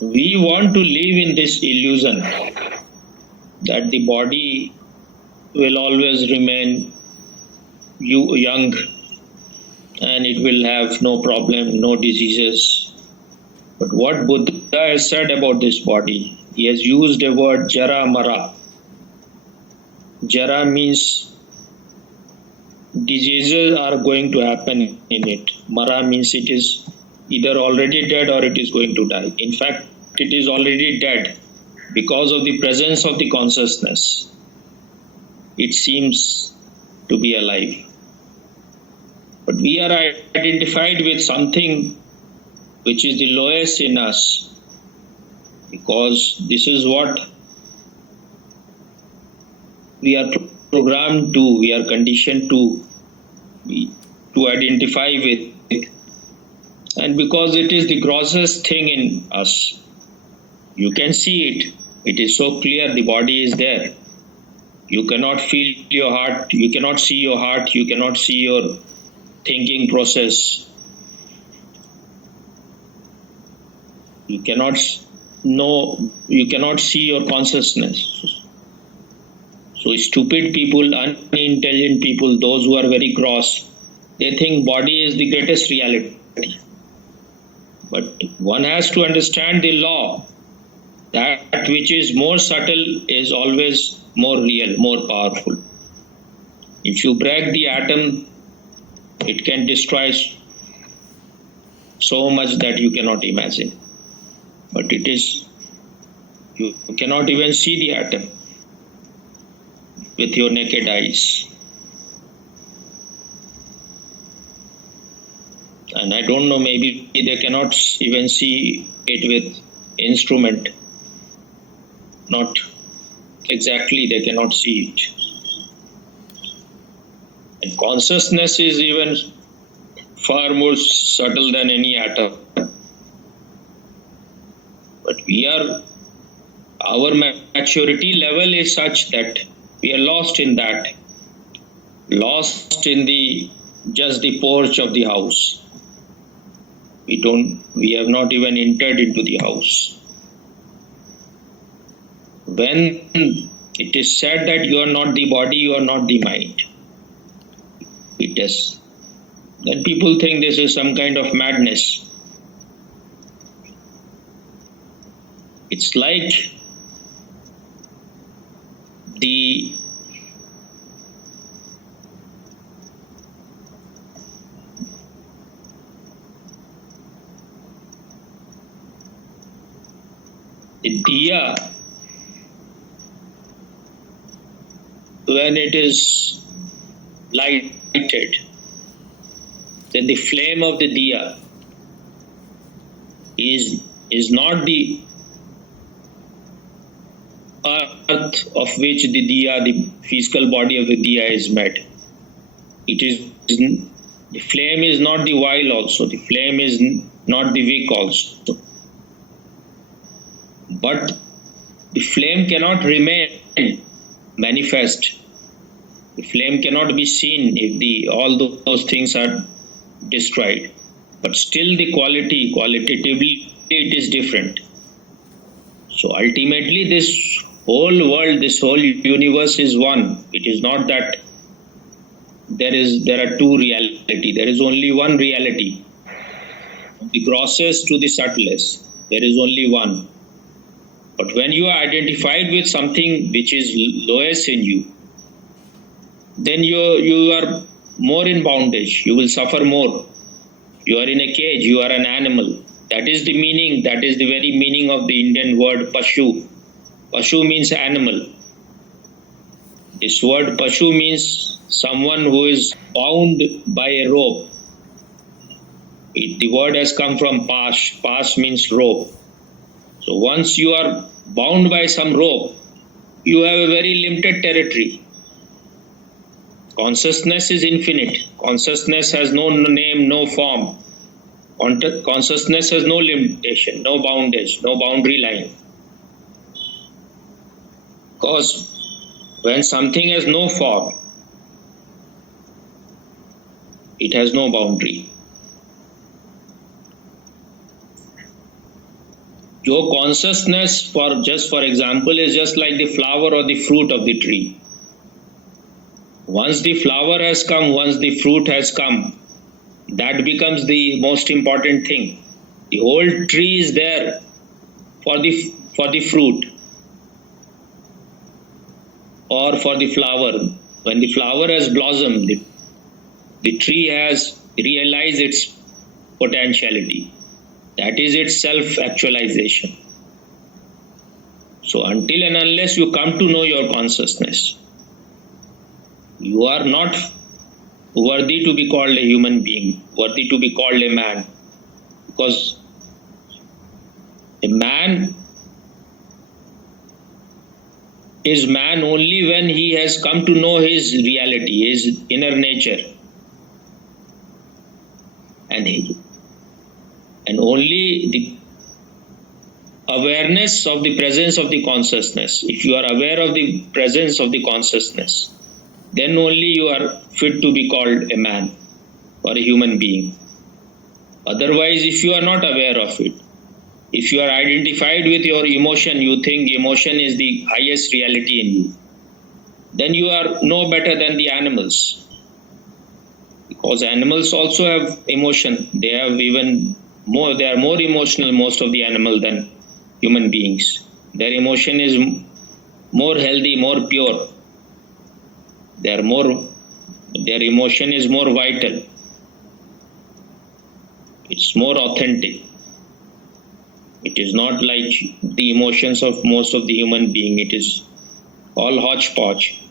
We want to live in this illusion that the body will always remain young and it will have no problem, no diseases. But what Buddha has said about this body, he has used a word jara mara. Jara means diseases are going to happen in it. Mara means it is either already dead or it is going to die. In fact, it is already dead because of the presence of the consciousness. It seems to be alive. But we are identified with something which is the lowest in us, because this is what we are programmed to, we are conditioned to identify with, and because it is the grossest thing in us. You can see it is so clear, the body is there. You cannot feel your heart, you cannot see your heart, you cannot see your thinking process. You cannot know, you cannot see your consciousness. So stupid people, unintelligent people, those who are very gross, they think body is the greatest reality. But one has to understand the law. That which is more subtle is always more real, more powerful. If you break the atom, it can destroy so much that you cannot imagine. But it is, you cannot even see the atom with your naked eyes. And I don't know, maybe they cannot even see it with instrument. Not exactly, they cannot see it. And consciousness is even far more subtle than any atom. But our maturity level is such that we are lost in that, lost in just the porch of the house. We have not even entered into the house. When it is said that you are not the body, you are not the mind, then people think this is some kind of madness. It's like the diya, when it is lighted, then the flame of the diya is not the earth of which the diya, the physical body of the diya is made. The flame is not the oil also, the flame is not the wick also. But the flame cannot remain manifest. The flame cannot be seen if all those things are destroyed. But still the qualitatively it is different. So ultimately this whole world, this whole universe is one. It is not that there are two reality. There is only one reality. The grossest to the subtlest, there is only one. But when you are identified with something which is lowest in you, then you are more in bondage. You will suffer more. You are in a cage. You are an animal. That is the meaning. That is the very meaning of the Indian word pashu. Pashu means animal. This word pashu means someone who is bound by a rope. The word has come from pash. Pash means rope. So once you are bound by some rope, you have a very limited territory. Consciousness is infinite. Consciousness has no name, no form. Consciousness has no limitation, no boundage, no boundary line. Because when something has no form, it has no boundary. Your consciousness, for example, is just like the flower or the fruit of the tree. Once the flower has come, once the fruit has come, that becomes the most important thing. The whole tree is there for the fruit or for the flower. When the flower has blossomed, the tree has realized its potentiality. That is its self-actualization. So until and unless you come to know your consciousness, you are not worthy to be called a human being, worthy to be called a man. Because a man is man only when he has come to know his reality, his inner nature. And only the awareness of the presence of the consciousness, if you are aware of the presence of the consciousness, then only you are fit to be called a man or a human being. Otherwise, if you are not aware of it, if you are identified with your emotion, you think emotion is the highest reality in you, then you are no better than the animals. Because animals also have emotion. They have even more, they are more emotional, most of the animals, than human beings. Their emotion is more healthy, more pure. Their emotion is more vital. It's more authentic. It is not like the emotions of most of the human being. It is all hodgepodge.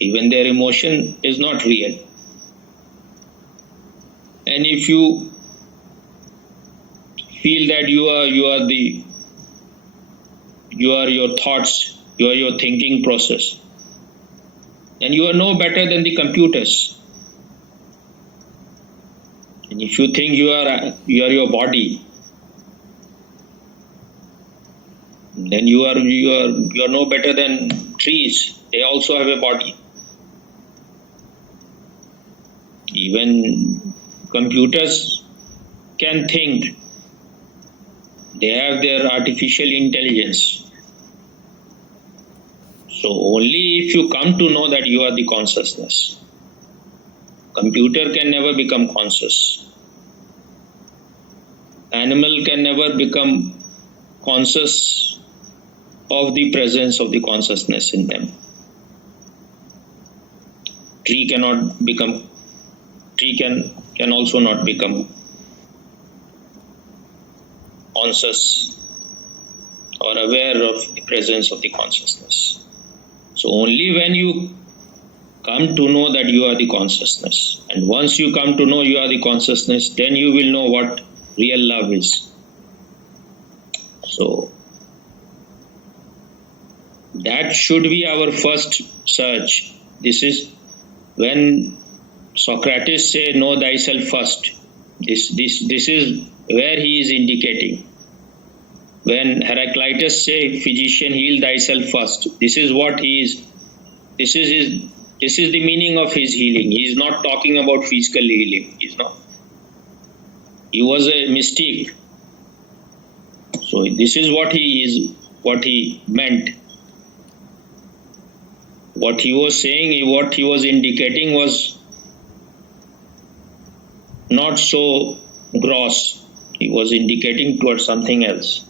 Even their emotion is not real. And if you feel that you are your thoughts, you are your thinking process, then you are no better than the computers. And if you think you are your body, then you are no better than trees. They also have a body. Even computers can think. They have their artificial intelligence. So only if you come to know that you are the consciousness. Computer can never become conscious. Animal can never become conscious of the presence of the consciousness in them. Tree can also not become conscious or aware of the presence of the consciousness. So only when you come to know that you are the consciousness, and once you come to know you are the consciousness, then you will know what real love is. So that should be our first search. This is when Socrates say, know thyself first. This is where he is indicating. When Heraclitus say, physician, heal thyself first. This is what he is. This is the meaning of his healing. He is not talking about physical healing. He is not. He was a mystic. So this is what he meant. What he was saying, what he was indicating was not so gross. He was indicating towards something else.